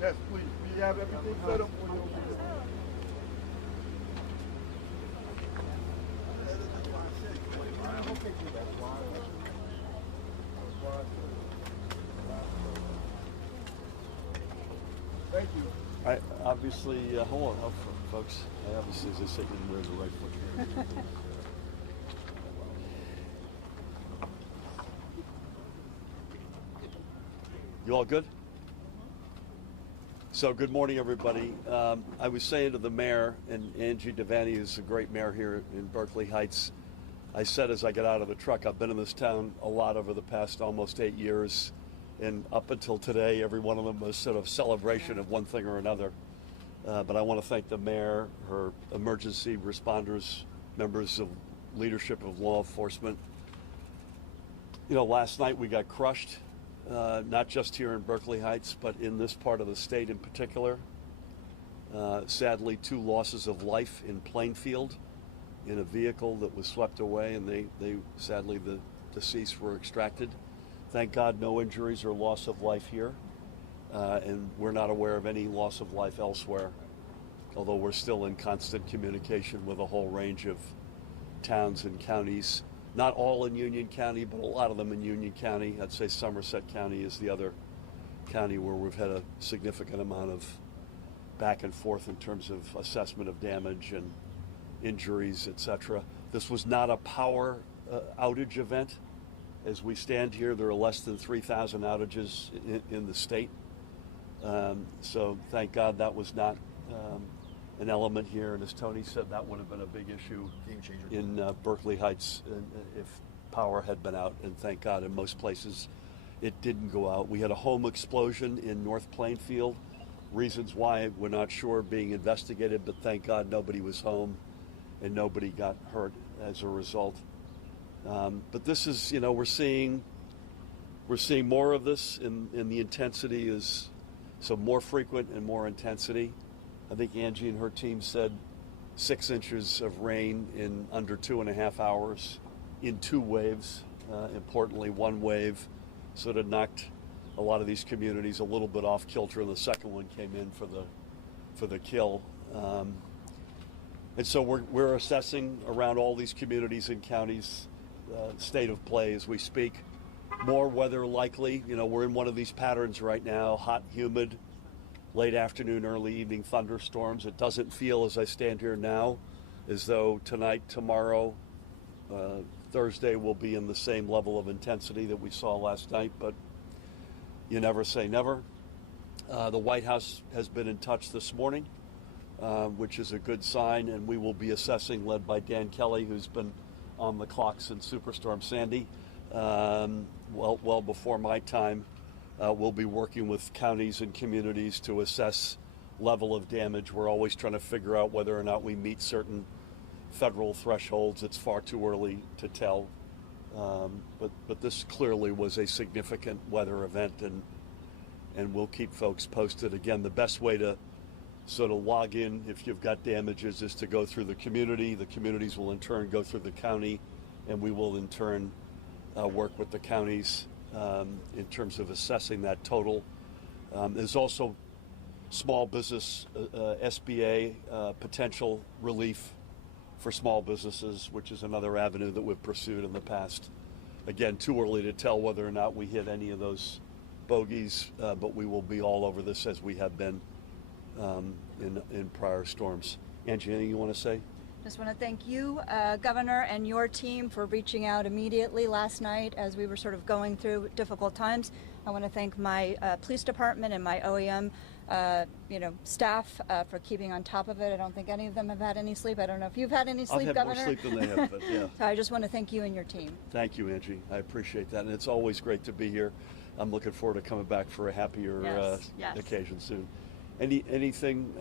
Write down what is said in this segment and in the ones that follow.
Yes, please. We have everything set up for you. Thank you. I obviously, hold on, folks. I obviously, as I said, didn't wear the right foot here. You all good? So good morning, everybody. I was saying to the mayor, and Angie Devaney is a great mayor here in Berkeley Heights. I said as I got out of the truck, I've been in this town a lot over the past almost 8 years, and up until today, every one of them was sort of celebration of one thing or another. But I want to thank the mayor, her emergency responders, members of leadership of law enforcement. You know, last night we got crushed. Not just here in Berkeley Heights, but in this part of the state in particular. Sadly, 2 losses of life in Plainfield in a vehicle that was swept away, and sadly, the deceased were extracted. Thank God no injuries or loss of life here, and we're not aware of any loss of life elsewhere, although we're still in constant communication with a whole range of towns and counties. Not all in Union County, but a lot of them in Union County. I'd say Somerset County is the other county where we've had a significant amount of back and forth in terms of assessment of damage and injuries, etc. This was not a power outage event. As we stand here, there are less than 3,000 outages in the state. So thank God that was not an element here, and as Tony said, that would have been a big issue in Berkeley Heights if power had been out, and thank God in most places it didn't go out. We had a home explosion in North Plainfield. Reasons why we're not sure, being investigated, but thank God nobody was home and nobody got hurt as a result. But this is, you know, we're seeing more of this, and the intensity is so more frequent and more intensity. I think Angie and her team said 6 inches of rain in under 2.5 hours in 2 waves. Importantly, one wave sort of knocked a lot of these communities a little bit off kilter, and the second one came in for the kill. And so we're assessing around all these communities and counties state of play as we speak. More weather likely. You know, we're in one of these patterns right now, hot, humid, late afternoon, early evening thunderstorms. It doesn't feel, as I stand here now, as though tonight, tomorrow, Thursday will be in the same level of intensity that we saw last night, but you never say never. The White House has been in touch this morning, which is a good sign, and we will be assessing, led by Dan Kelly, who's been on the clock since Superstorm Sandy, well before my time. We'll be working with counties and communities to assess level of damage. We're always trying to figure out whether or not we meet certain federal thresholds. It's far too early to tell. But this clearly was a significant weather event, and we'll keep folks posted. Again, the best way to sort of log in if you've got damages is to go through the community. The communities will in turn go through the county, and we will in turn work with the counties in terms of assessing that total. There's also small business SBA potential relief for small businesses, which is another avenue that we've pursued in the past. Again, too early to tell whether or not we hit any of those bogeys, but we will be all over this as we have been in prior storms. Angie, anything you want to say? Just want to thank you, Governor, and your team for reaching out immediately last night as we were sort of going through difficult times. I want to thank my police department and my OEM staff for keeping on top of it. I don't think any of them have had any sleep. I don't know if you've had any sleep, I've had Governor. more sleep than they have, but yeah. So I just want to thank you and your team. Thank you, Angie. I appreciate that, and it's always great to be here. I'm looking forward to coming back for a happier Yes. occasion soon. Anything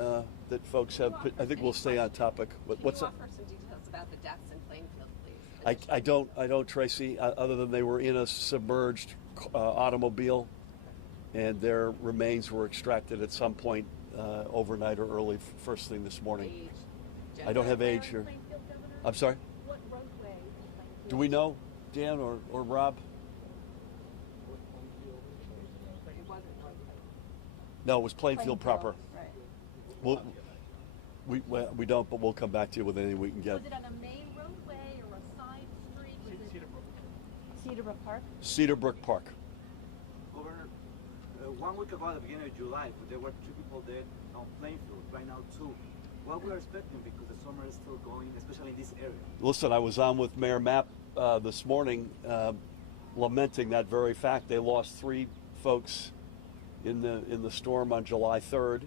that folks have? I think we'll stay on topic. What's Can you offer some details about the deaths in Plainfield, please? I don't, Tracy. Other than they were in a submerged automobile, and their remains were extracted at some point overnight or early first thing this morning. Age, I don't have age here. I'm sorry. What roadway? Do we know, Dan or Rob? It wasn't No, it was Plainfield proper. Right. We'll, we don't, but we'll come back to you with anything we can get. Was it on a main roadway or a side street? Was it Cedarbrook Park? Cedarbrook Park. Governor, 1 week ago at the beginning of July, there were 2 people dead on Plainfield. Right now, 2. What we are expecting, because the summer is still going, especially in this area. Listen, I was on with Mayor Mapp this morning, lamenting that very fact. They lost 3 folks in the storm on July 3rd,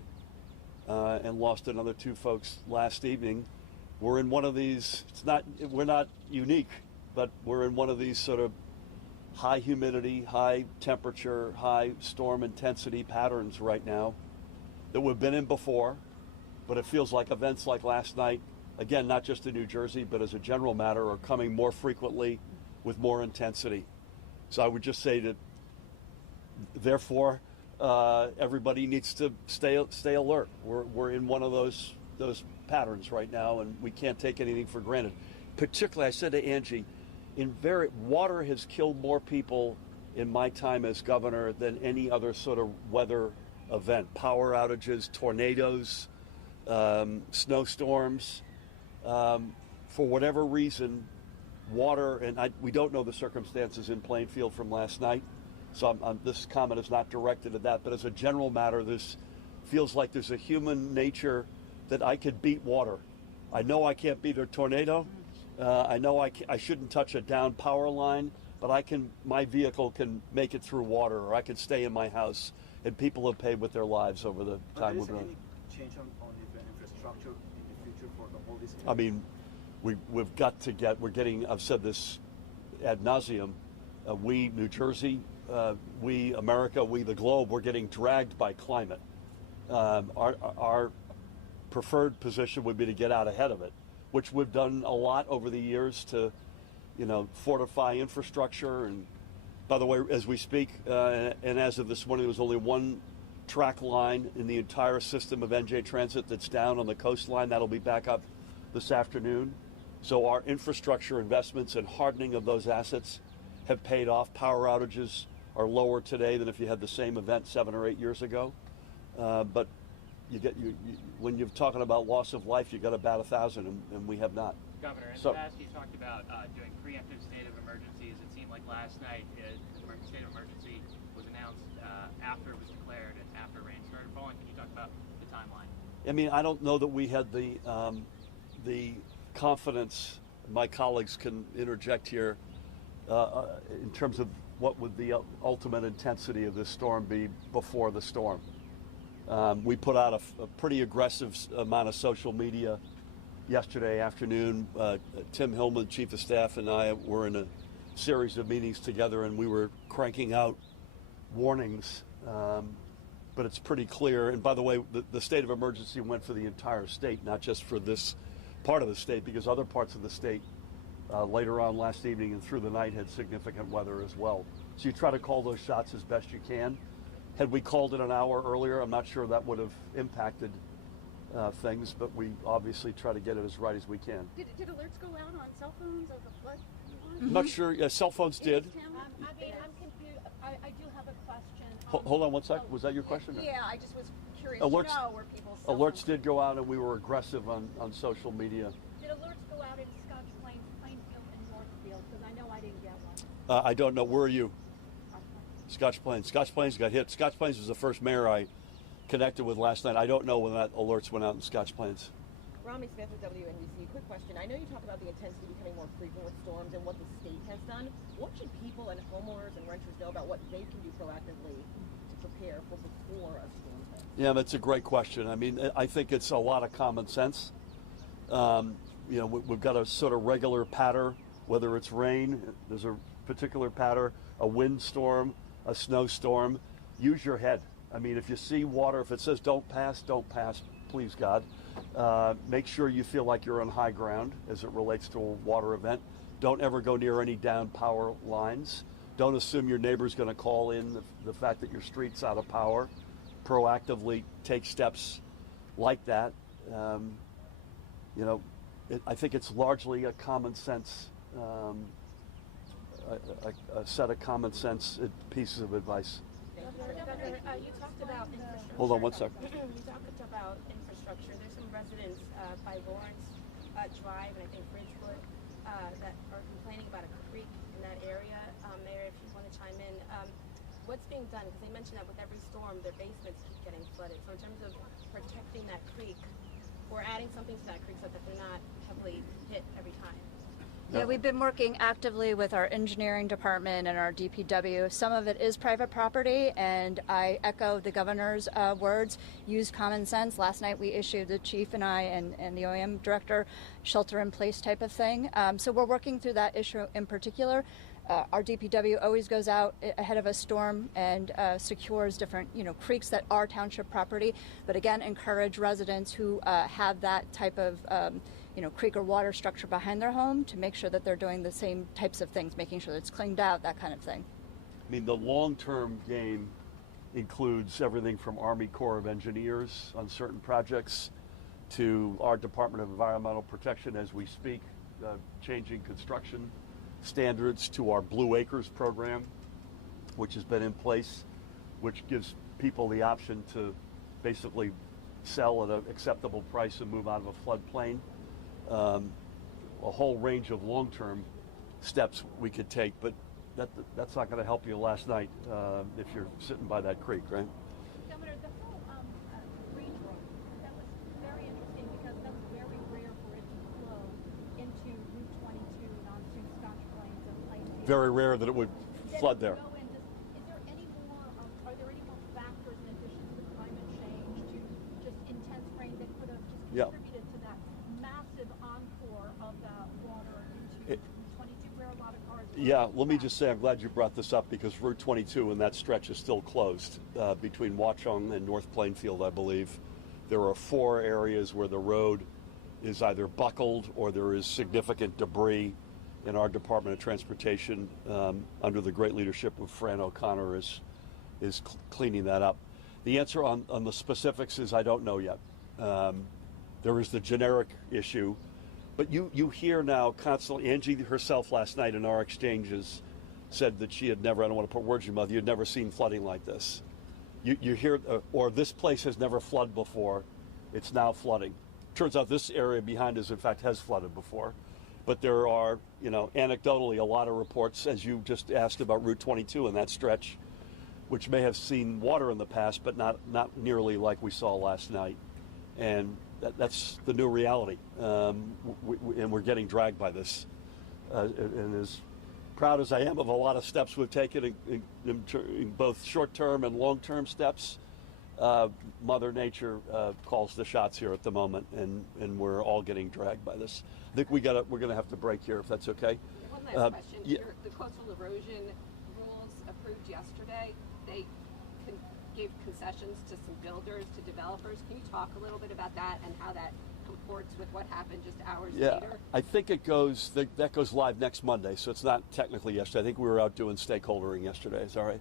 and lost another 2 folks last evening. We're in one of these. We're not unique, but we're in one of these sort of high humidity, high temperature, high storm intensity patterns right now that we've been in before. But it feels like events like last night, again, not just in New Jersey, but as a general matter, are coming more frequently with more intensity. So I would just say that, therefore, everybody needs to stay alert. We're in one of those patterns right now, and we can't take anything for granted. Particularly, I said to Angie, water has killed more people in my time as governor than any other sort of weather event. Power outages, tornadoes, snowstorms. For whatever reason, water, and we don't know the circumstances in Plainfield from last night, so this comment is not directed at that, but as a general matter, this feels like there's a human nature that I could beat water. I know I can't beat a tornado. I know I shouldn't touch a down power line, but my vehicle can make it through water, or I can stay in my house, and people have paid with their lives over the time we're going. Change on the infrastructure in the future for all this? I mean, we've got to we're getting, I've said this ad nauseum, we, New Jersey, we, America, we, the globe, we're getting dragged by climate. Our preferred position would be to get out ahead of it, which we've done a lot over the years to, fortify infrastructure. And by the way, as we speak, and as of this morning, there was only 1 track line in the entire system of NJ Transit that's down on the coastline. That'll be back up this afternoon. So our infrastructure investments and hardening of those assets have paid off. Power outages are lower today than if you had the same event 7 or 8 years ago. But when you're talking about loss of life, you got to bat 1,000, and we have not. Governor, in the past you talked about doing preemptive state of emergencies. It seemed like last night the state of emergency was announced after it was declared and after rain started falling. Can you talk about the timeline? I mean, I don't know that we had the confidence. My colleagues can interject here in terms of what would the ultimate intensity of this storm be before the storm. We put out a pretty aggressive amount of social media yesterday afternoon. Tim Hillman, Chief of Staff, and I were in a series of meetings together, and we were cranking out warnings. But it's pretty clear. And by the way, the state of emergency went for the entire state, not just for this part of the state, because other parts of the state later on last evening and through the night had significant weather as well. So you try to call those shots as best you can. Had we called it an hour earlier, I'm not sure that would have impacted things, but we obviously try to get it as right as we can. Did alerts go out on cell phones of the flood? I'm not sure. Yeah, cell phones did. I'm confused. I do have a question. Hold on one sec. Was that your question? Yeah, I just was curious Alerts, to know where people's cell alerts phones did go out, and we were aggressive on social media. Did alerts go out in Scotch Plains, Plainfield, and Northfield? Because I know I didn't get one. I don't know. Where are you? Scotch Plains. Scotch Plains got hit. Scotch Plains was the first mayor I connected with last night. I don't know when that alerts went out in Scotch Plains. Romney Smith with WNBC. Quick question. I know you talk about the intensity becoming more frequent with storms and what the state has done. What should people and homeowners and renters know about what they can do proactively to prepare for before a storm hits? Yeah, that's a great question. I mean, I think it's a lot of common sense. We've got a sort of regular pattern, whether it's rain, there's a particular pattern, a windstorm, a snowstorm. Use your head. I mean, if you see water, if it says don't pass, please God. Make sure you feel like you're on high ground as it relates to a water event. Don't ever go near any down power lines. Don't assume your neighbor's going to call in the fact that your street's out of power. Proactively take steps like that. I think it's largely a common sense, a set of common sense pieces of advice. Governor, you talked about infrastructure. Hold on one sec. You talked about infrastructure. There's some residents by Lawrence Drive and I think Bridgewood that are complaining about a creek in that area. Mayor, if you want to chime in, what's being done? Because they mentioned that with every storm, their basements keep getting flooded. So in terms of protecting that creek, or adding something to that creek so that they're not heavily hit every time. Yeah, we've been working actively with our engineering department and our DPW. Some of it is private property, and I echo the governor's words, use common sense. Last night we issued, the chief and I and the OEM director, shelter in place type of thing. So we're working through that issue in particular. Our DPW always goes out ahead of a storm and secures different, creeks that are township property. But again, encourage residents who have that type of, creek or water structure behind their home to make sure that they're doing the same types of things, making sure that it's cleaned out, that kind of thing. I mean, the long-term game includes everything from Army Corps of Engineers on certain projects to our Department of Environmental Protection as we speak, changing construction standards, to our Blue Acres program, which has been in place, which gives people the option to basically sell at an acceptable price and move out of a floodplain. A whole range of long-term steps we could take, but that's not going to help you last night if you're sitting by that creek, right? Governor, the whole Green Road, that was very interesting because that was very rare for it to flow into Route 22 and onto Scotch Plains and Plainfield. Very rare that it would flood there. Is there any more, are there any more factors in addition to the climate change, to just intense rain that could have just contributed to that massive encore of the water into Route 22 where a lot of cars are? Yeah, let me just say I'm glad you brought this up because Route 22 and that stretch is still closed between Watchung and North Plainfield, I believe. There are 4 areas where the road is either buckled or there is significant debris, and our Department of Transportation, under the great leadership of Fran O'Connor, is cleaning that up. The answer on the specifics is I don't know yet. There is the generic issue, but you hear now constantly, Angie herself last night in our exchanges said that she had never, I don't want to put words in your mouth, you had never seen flooding like this. You hear, or this place has never flooded before, it's now flooding. Turns out this area behind us, in fact, has flooded before. But there are, anecdotally, a lot of reports, as you just asked about Route 22 and that stretch, which may have seen water in the past, but not nearly like we saw last night. And that's the new reality. And we're getting dragged by this. And as proud as I am of a lot of steps we've taken in both short-term and long-term steps, Mother Nature calls the shots here at the moment, and we're all getting dragged by this. I think we're going to have to break here, if that's okay. One last question. The coastal erosion rules approved yesterday, they gave concessions to some builders, to developers. Can you talk a little bit about that and how that comports with what happened just hours later? I think that goes live next Monday, so it's not technically yesterday. I think we were out doing stakeholdering yesterday. Is that right?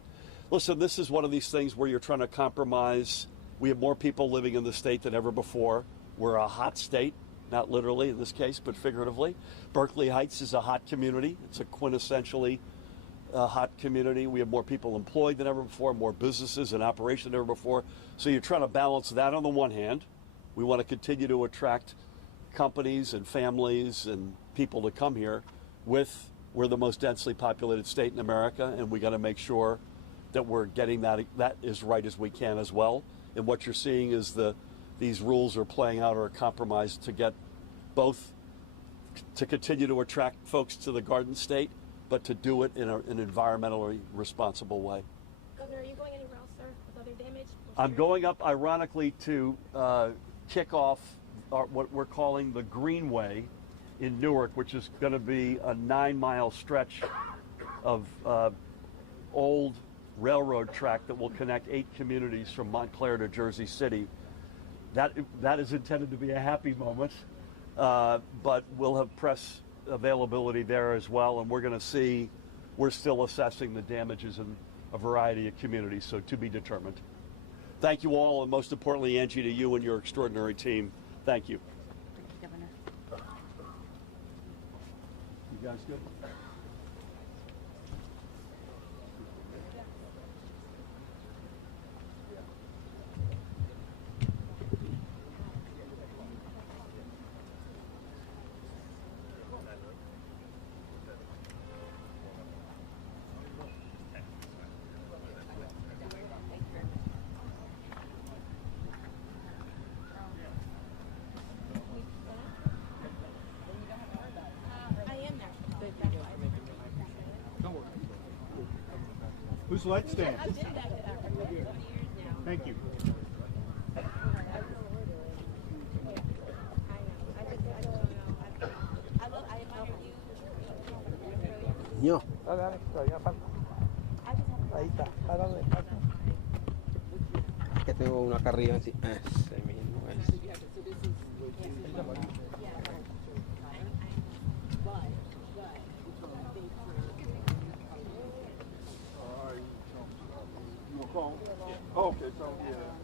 Listen, this is one of these things where you're trying to compromise. We have more people living in the state than ever before. We're a hot state, not literally in this case, but figuratively. Berkeley Heights is a hot community. It's a quintessentially hot community. We have more people employed than ever before, more businesses in operation than ever before. So you're trying to balance that on the one hand. We want to continue to attract companies and families and people to come here with, we're the most densely populated state in America, and we got to make sure that we're getting that as right as we can as well. And what you're seeing is these rules are playing out or a compromise to get both to continue to attract folks to the Garden State, but to do it in an environmentally responsible way. Governor, are you going anywhere else, sir, with other damage? I'm going up, ironically, to kick off what we're calling the Greenway in Newark, which is going to be a 9-mile stretch of old railroad track that will connect 8 communities from Montclair to Jersey City. That is intended to be a happy moment, but we'll have press availability there as well, and we're still assessing the damages in a variety of communities, so to be determined. Thank you all, and most importantly, Angie, to you and your extraordinary team. Thank you. Thank you, Governor. You guys good? Whose light stand? Thank you. Yo. Ahí está. Que tengo una acá arriba encima. Ese mismo es. You gonna call? Oh, okay, so yeah.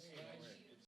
stand.